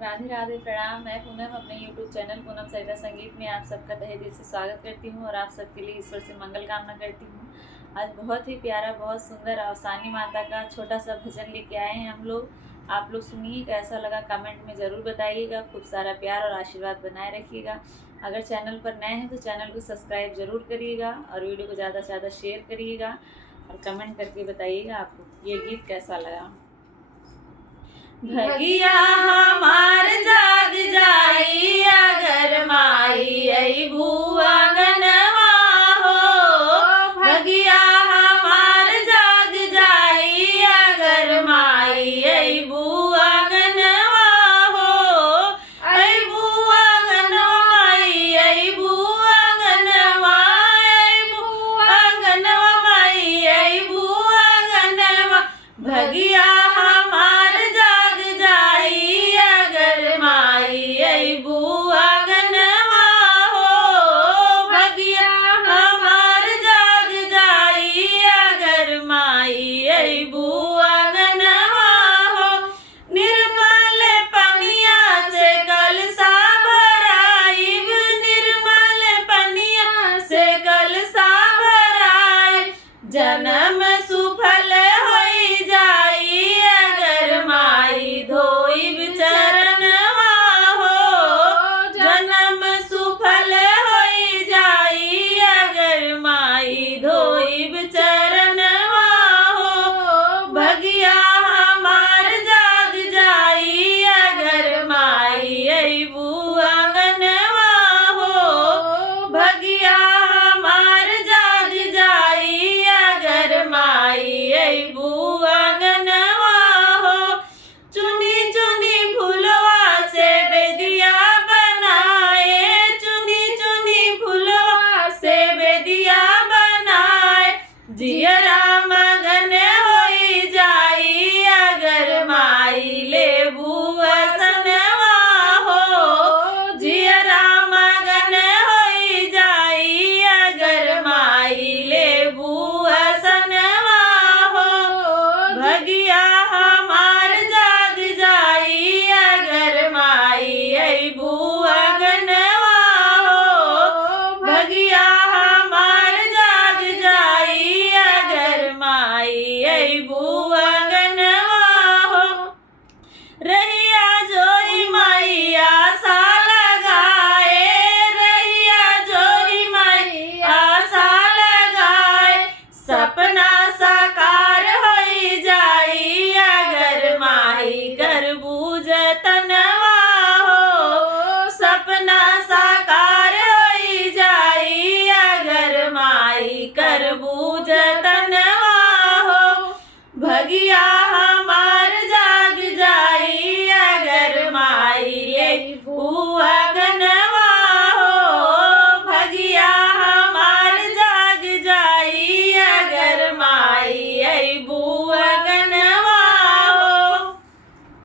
राधे राधे, प्रणाम। मैं पूनम अपने YouTube चैनल पूनम सरिता संगीत में आप सबका तहे दिल से स्वागत करती हूँ और आप सबके लिए ईश्वर से मंगल कामना करती हूँ। आज बहुत ही प्यारा, बहुत सुंदर अवसानी माता का छोटा सा भजन लेके आए हैं हम लोग। आप लोग सुनिए, कैसा लगा कमेंट में ज़रूर बताइएगा। खूब सारा प्यार और आशीर्वाद बनाए रखिएगा। अगर चैनल पर नए हैं तो चैनल को सब्सक्राइब ज़रूर करिएगा और वीडियो को ज़्यादा से ज़्यादा शेयर करिएगा और कमेंट करके बताइएगा आपको ये गीत कैसा लगा। भगिया